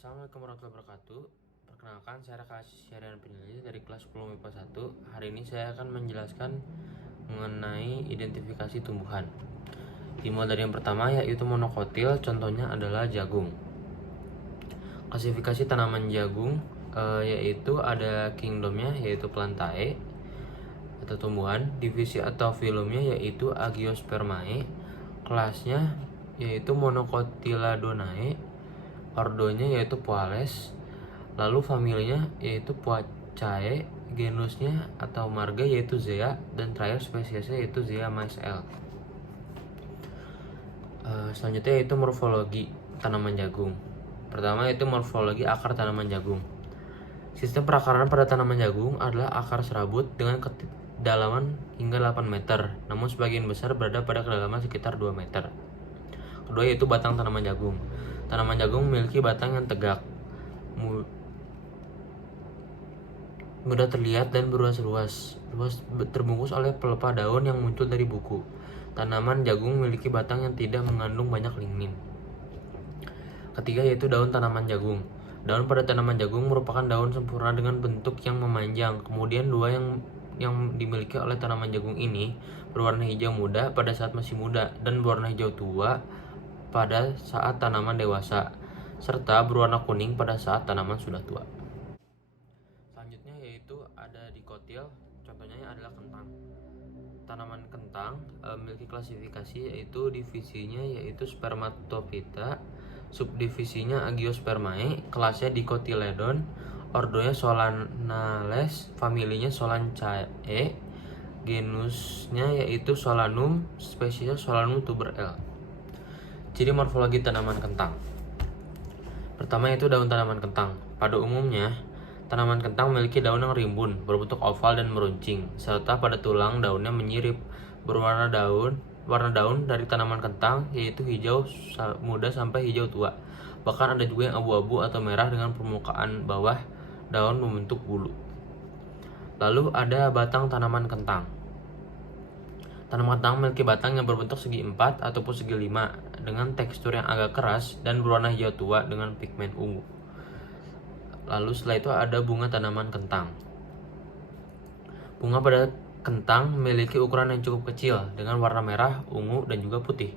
Assalamualaikum warahmatullahi wabarakatuh. Perkenalkan, saya Raka Syarian Peneliti dari kelas 10 MIPA 1. Hari ini saya akan menjelaskan mengenai identifikasi tumbuhan. Dimulai dari yang pertama, yaitu monokotil. Contohnya adalah jagung. Klasifikasi tanaman jagung yaitu ada kingdomnya, yaitu Plantae atau tumbuhan. Divisi atau filumnya yaitu Agiospermae. Kelasnya yaitu Monocotyledonae. Ordonya yaitu Poales, lalu familinya yaitu Poaceae, genusnya atau marga yaitu Zea, dan terakhir spesiesnya yaitu Zea maes L. Selanjutnya yaitu morfologi tanaman jagung. Pertama yaitu morfologi akar tanaman jagung. Sistem perakaran pada tanaman jagung adalah akar serabut dengan kedalaman hingga 8 meter, namun sebagian besar berada pada kedalaman sekitar 2 meter. Kedua yaitu batang tanaman jagung. Tanaman jagung memiliki batang yang tegak, mudah terlihat dan beruas-ruas, terbungkus oleh pelepah daun yang muncul dari buku. Tanaman jagung memiliki batang yang tidak mengandung banyak lignin. Ketiga yaitu daun tanaman jagung. Daun pada tanaman jagung merupakan daun sempurna dengan bentuk yang memanjang. Kemudian dua yang dimiliki oleh tanaman jagung ini berwarna hijau muda pada saat masih muda dan berwarna hijau tua pada saat tanaman dewasa, serta berwarna kuning pada saat tanaman sudah tua. Selanjutnya yaitu ada dikotil, contohnya adalah kentang. Tanaman kentang memiliki klasifikasi yaitu divisinya yaitu Spermatophyta, subdivisinya Agiospermae, kelasnya Dicotyledon, ordonya Solanales, familinya Solancae, genusnya yaitu Solanum, spesiesnya Solanum tuber L. Ciri morfologi tanaman kentang. Pertama yaitu daun tanaman kentang. Pada umumnya, tanaman kentang memiliki daun yang rimbun, berbentuk oval dan meruncing, serta pada tulang daunnya menyirip. Warna daun dari tanaman kentang yaitu hijau muda sampai hijau tua. Bahkan ada juga yang abu-abu atau merah dengan permukaan bawah daun membentuk bulu. Lalu ada batang tanaman kentang. Tanaman kentang memiliki batang yang berbentuk segi 4 ataupun segi 5 dengan tekstur yang agak keras dan berwarna hijau tua dengan pigmen ungu. Lalu setelah itu ada bunga tanaman kentang. Bunga pada kentang memiliki ukuran yang cukup kecil dengan warna merah, ungu, dan juga putih.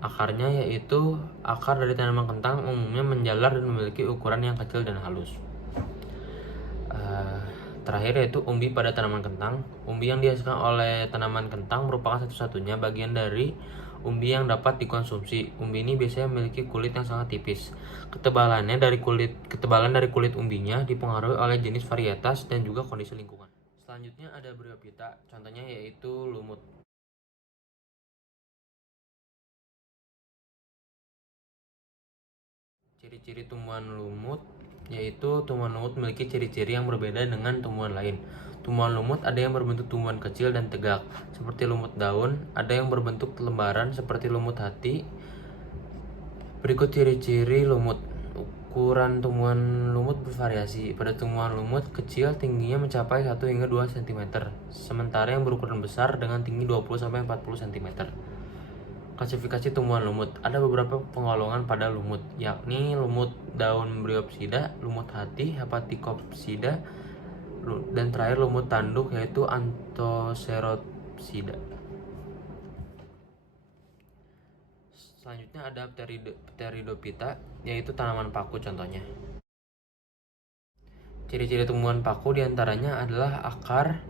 Akarnya yaitu akar dari tanaman kentang umumnya menjalar dan memiliki ukuran yang kecil dan halus. Terakhir yaitu umbi pada tanaman kentang. Umbi yang dihasilkan oleh tanaman kentang merupakan satu-satunya bagian dari umbi yang dapat dikonsumsi. Umbi ini biasanya memiliki kulit yang sangat tipis. Ketebalan dari kulit umbinya dipengaruhi oleh jenis varietas dan juga kondisi lingkungan. Selanjutnya ada Bryophyta, contohnya yaitu lumut. Ciri-ciri tumbuhan lumut yaitu tumbuhan lumut memiliki ciri-ciri yang berbeda dengan tumbuhan lain. Tumbuhan lumut ada yang berbentuk tumbuhan kecil dan tegak seperti lumut daun, ada yang berbentuk lembaran seperti lumut hati. Berikut ciri-ciri lumut. Ukuran tumbuhan lumut bervariasi. Pada tumbuhan lumut kecil tingginya mencapai 1 hingga 2 cm, sementara yang berukuran besar dengan tinggi 20 sampai 40 cm. Klasifikasi tumbuhan lumut. Ada beberapa penggolongan pada lumut, yakni lumut daun Bryopsida, lumut hati, Hepaticopsida, dan terakhir lumut tanduk yaitu Anthoceropsida. Selanjutnya ada Pteridophyta, yaitu tanaman paku contohnya. Ciri-ciri tumbuhan paku diantaranya adalah akar,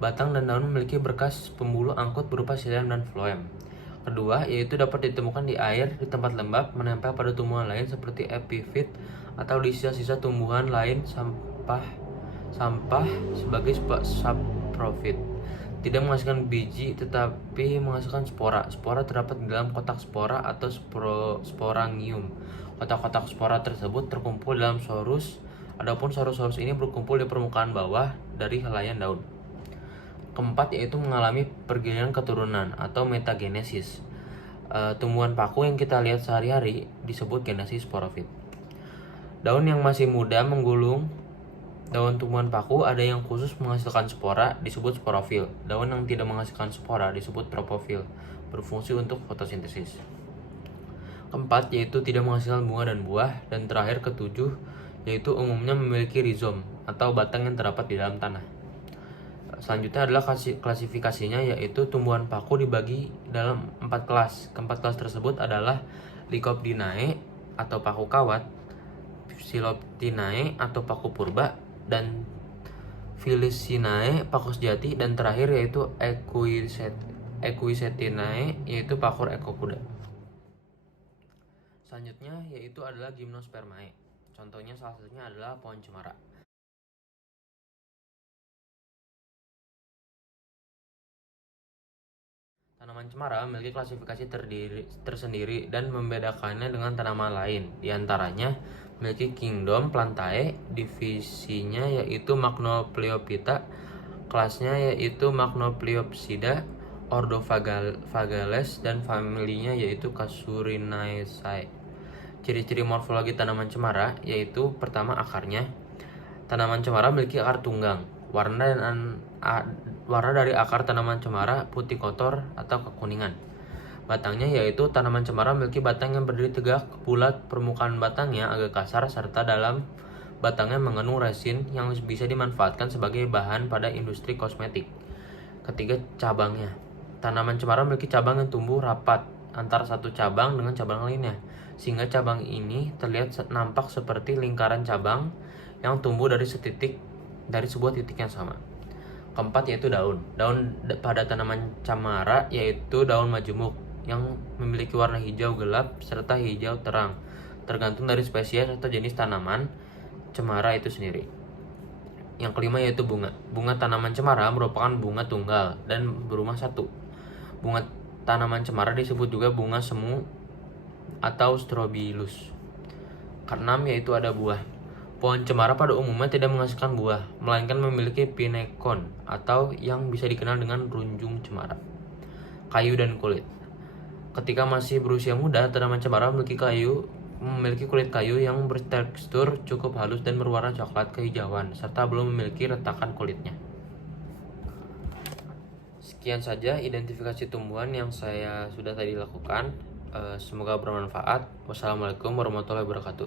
batang, dan daun memiliki berkas pembuluh angkut berupa xilem dan floem. Kedua, yaitu dapat ditemukan di air, di tempat lembab, menempel pada tumbuhan lain seperti epifit, atau di sisa-sisa tumbuhan lain sampah sebagai saprofit. Tidak menghasilkan biji tetapi menghasilkan spora. Spora terdapat di dalam kotak spora atau sporangium. Kotak-kotak spora tersebut terkumpul dalam sorus, adapun sorus-sorus ini berkumpul di permukaan bawah dari helaian daun. Keempat yaitu mengalami pergiliran keturunan atau metagenesis. Tumbuhan paku yang kita lihat sehari-hari disebut genesis sporofit. Daun yang masih muda menggulung. Daun tumbuhan paku ada yang khusus menghasilkan spora disebut sporofil. Daun yang tidak menghasilkan spora disebut tropofil, berfungsi untuk fotosintesis. Keempat, yaitu tidak menghasilkan bunga dan buah. Dan terakhir, ketujuh, yaitu umumnya memiliki rizom atau batang yang terdapat di dalam tanah. Selanjutnya adalah klasifikasinya, yaitu tumbuhan paku dibagi dalam 4 kelas. Keempat kelas tersebut adalah Lycopodidae atau paku kawat, Psiloptinae atau paku purba, dan Felicinae paku sejati, dan terakhir yaitu Equisetae yaitu paku ekor kuda. Selanjutnya yaitu adalah Gymnospermae. Contohnya salah satunya adalah pohon cemara. Tanaman cemara memiliki klasifikasi tersendiri dan membedakannya dengan tanaman lain. Di antaranya memiliki kingdom Plantae, divisinya yaitu Magnopleophyta, kelasnya yaitu Magnopleopsida, ordo Phagales, dan familinya yaitu Casuarinaceae. Ciri-ciri morfologi tanaman cemara yaitu pertama, akarnya. Tanaman cemara memiliki akar tunggang. Warna dari akar tanaman cemara putih kotor atau kekuningan. Batangnya yaitu tanaman cemara memiliki batang yang berdiri tegak, bulat, permukaan batangnya agak kasar, serta dalam batangnya mengandung resin yang bisa dimanfaatkan sebagai bahan pada industri kosmetik. Ketiga, cabangnya. Tanaman cemara memiliki cabang yang tumbuh rapat antara satu cabang dengan cabang lainnya, sehingga cabang ini terlihat nampak seperti lingkaran cabang yang tumbuh dari sebuah titik yang sama. Keempat, yaitu daun. Daun pada tanaman cemara yaitu daun majemuk yang memiliki warna hijau gelap serta hijau terang, tergantung dari spesies atau jenis tanaman cemara itu sendiri. Yang kelima yaitu bunga. Bunga tanaman cemara merupakan bunga tunggal dan berumah satu. Bunga tanaman cemara disebut juga bunga semu atau strobilus. Keenam, yaitu ada buah. Pohon cemara pada umumnya tidak menghasilkan buah, melainkan memiliki pinekon atau yang bisa dikenal dengan runjung cemara. Kayu dan kulit. Ketika masih berusia muda, tanaman cemara memiliki kulit kayu yang bertekstur cukup halus dan berwarna coklat kehijauan, serta belum memiliki retakan kulitnya. Sekian saja identifikasi tumbuhan yang saya sudah tadi lakukan. Semoga bermanfaat. Wassalamualaikum warahmatullahi wabarakatuh.